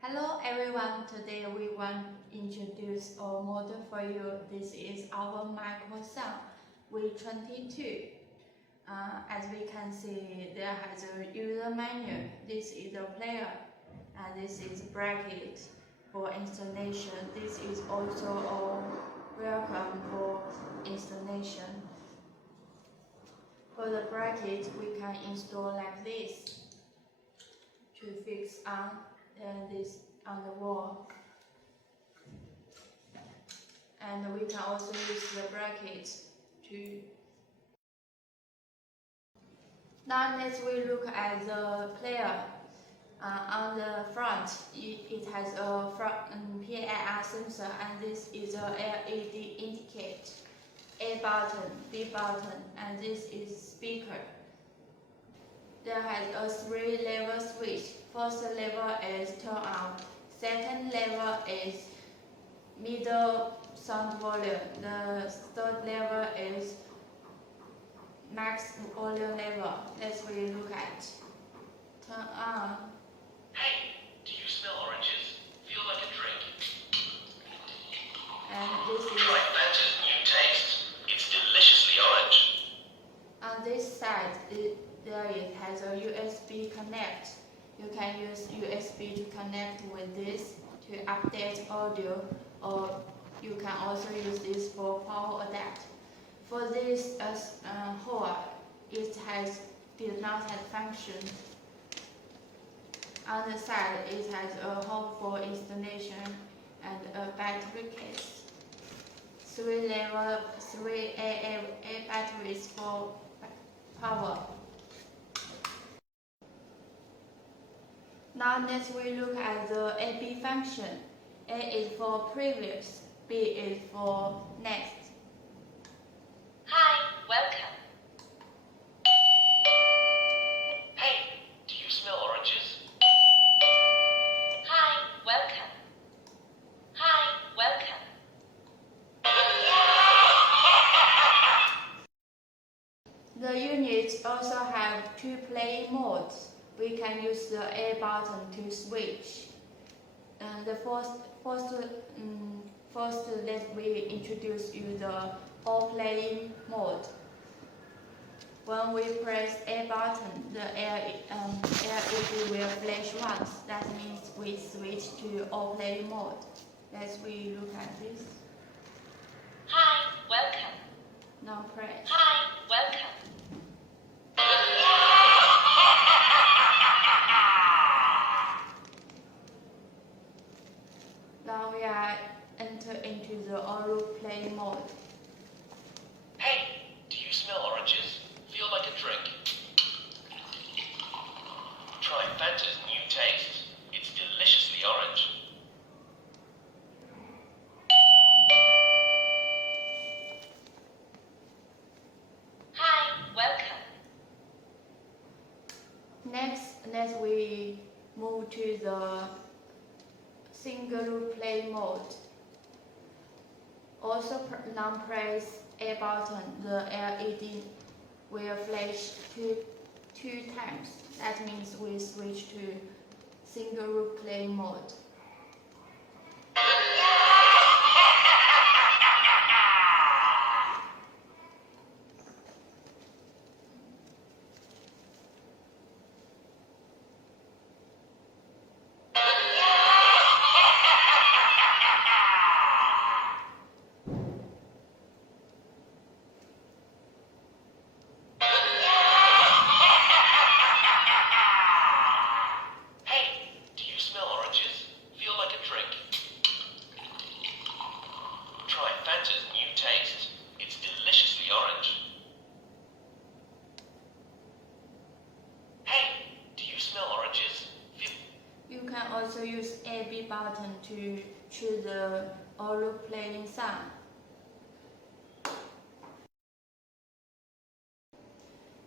Hello everyone, today we want to introduce a model for you. This is our microsound W22. As we can see, there has a user manual. This is a player, and this is bracket for installation. This is also a welcome for installation. For the bracket, we can install like this to fix on this on the wall, and we can also use the bracket to. Now let's look at the player. On the front, it has a PIR sensor, and this is a LED indicate, A button, B button, and this is speaker. There has a 3-level switch. First level is turn on. Second level is middle sound volume. The third level is max volume level. Let's look at. Turn on. Hey, do you smell oranges? Feel like a drink. And this is. Try Fanta's new taste. It's deliciously orange. On this side, there it has a USB connect. You can use USB to connect with this to update audio, or you can also use this for power adapt. For this hole, it did not have function. On the side, it has a hole for installation and a battery case. 3 AA batteries for power. Now let's look at the AB function. A is for previous, B is for next. Hi, welcome. Hey, do you smell oranges? Hi, welcome. Hi, welcome. The units also have 2 playing modes. We can use the A button to switch. The first let me introduce you the all playing mode. When we press A button, the LED will flash once. That means we switch to all playing mode. Let's look at this. Hi, welcome. Now press. Hi, welcome. Now we are enter into the auto play mode. Hey, do you smell oranges? Feel like a drink. Try Fanta's new taste. It's deliciously orange. Hi, welcome. Next, let's move to the single play mode. Also, now press A button. The LED will flash two times. That means we switch to single play mode. Try Fanta's new taste. It's deliciously orange. Hey, do you smell oranges? You can also use AB button to choose the auto playing sound.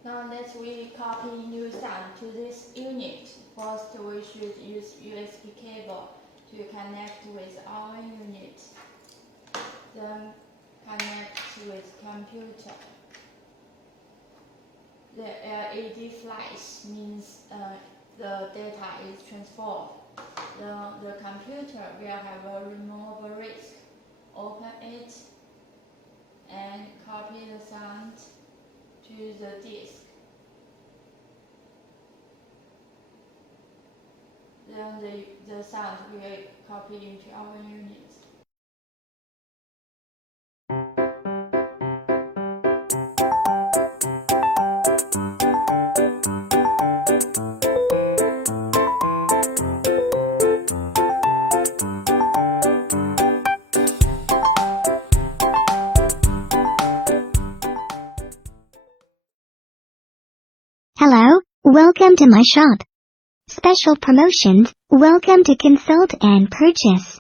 Now let's copy new sound to this unit. First, we should use USB cable to connect with our unit. Then connect with computer. The LED flash means the data is transferred. The computer will have a removable risk. Open it and copy the sound to the disk. Then the sound will copy into our unit. Hello, welcome to my shop. Special promotions, welcome to consult and purchase.